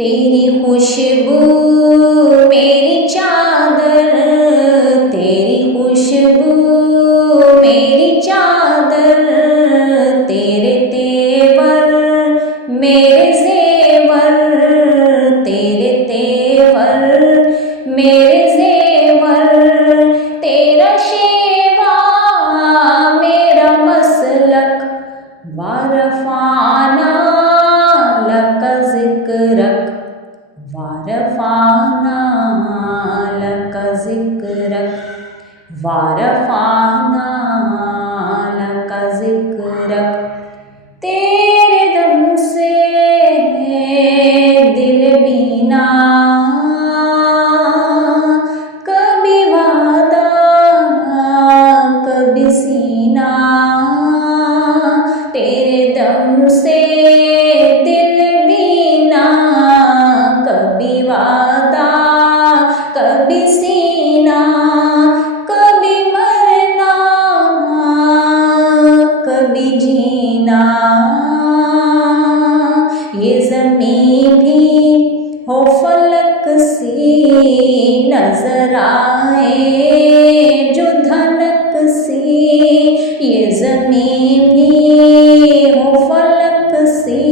तेरी खुशबू मेरी चादर, तेरी खुशबू मेरी चादर, तेरे तेवर मेरे ज़ेवर, तेरे तेवर मेरे ज़ेवर, तेरा शेवा मेरा मसलक, वारफाना लक ज़िक्रक, वारफाना लक ज़िक्रक, वारफाना लक ज़िक्रक। तेरे दम से दिल बीना, कभी वादा कभी सीना, तेरे दम से दिल बीना, कभी वादा कभी सीना, कभी मरना कभी जीना। ये ज़मीं भी हो फलक सी, नजर आए जो धनक सी, ये ज़मीं भी हो फलक सी,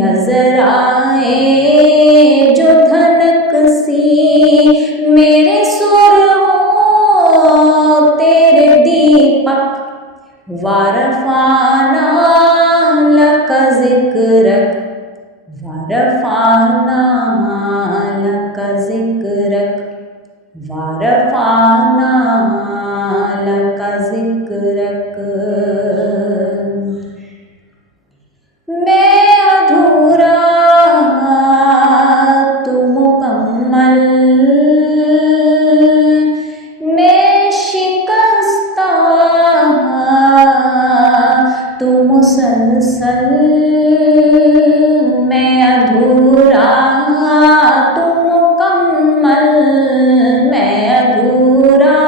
नजर आए जो धनक सी। मेरे सुर हो तेरे दीपक, वारफाना लक ज़िक्रक, वारफाना लक ज़िक्रक, वारफाना लक ज़िक्रक। मैं अधूरा तू मुकम्मल, मैं शिकस्ता तू मुसलसल, मैं अधूरा तू मुकम्मल, मैं अधूरा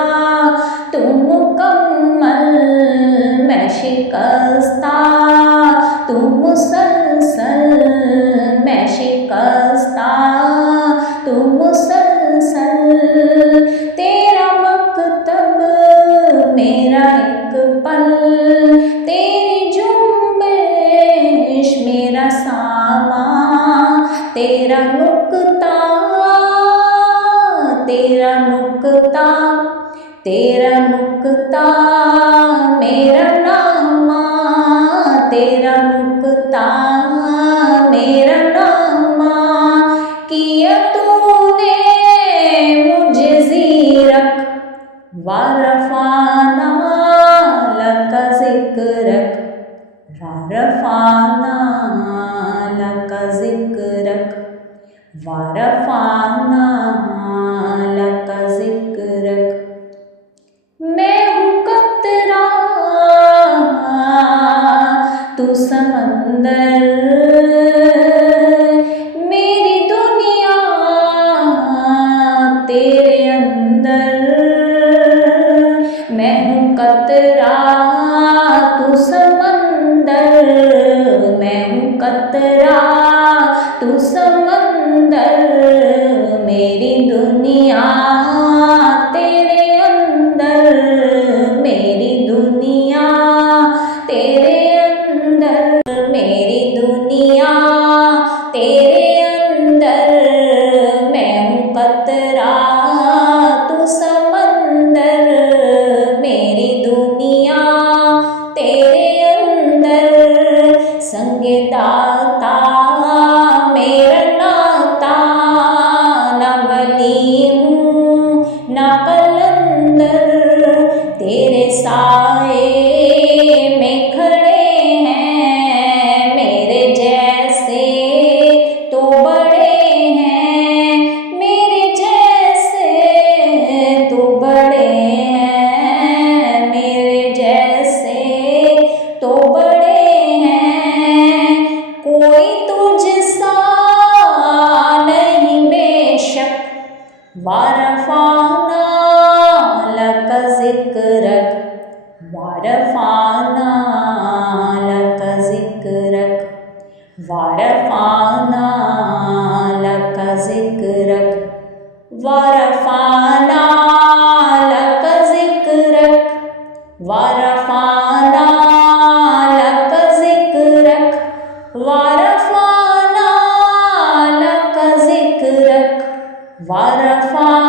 तू मुकम्मल, मैं शिकस्ता तू मुसलसल, मैं शिकस्ता तू मुसलसल। तेरा मकतब मेरा एक पल, तेरी जुम्बिश मेरा सामा, तेरा नुक्ता तेरा नुक्ता, तेरा नुक्ता मेरा नामा, तेरा नुक्ता मेरा नामा। किया तूने मुझे ज़ीरक, वारफाना लक ज़िक्रक, वारफाना लक ज़िक्रक, वारफाना लक ज़िक्रक। मैं हूँ कतरा तू समंदर, मेरी दुनिया तेरे अंदर। मैं हूँ कतरा तू समंदर, मैं हूँ कतरा तू समंदर, मेरी दुनिया तेरे अंदर, मेरी दुनिया तेरे अंदर, मेरी दुनिया तेरे अंदर। मैं हूँ कतरा तू समंदर, मेरी दुनिया तेरे अंदर। संगे दाता मेरा नाता, न वली हूँ न कलंदर, तेरे साए में खड़े हैं मेरे जैसे तो बड़े हैं, मेरे जैसे तो बड़े हैं, मेरे जैसे तो बड़े हैं। कोई तुझसा नहीं बेशक, वारफाना लक ज़िक्रक, वारफाना लक ज़िक्रक, वारफाना लक ज़िक्रक वरफ़अना लक ज़िक्रक वरफ़अना लक ज़िक्रक वरफ़अना लक ज़िक्रक वरफ़अना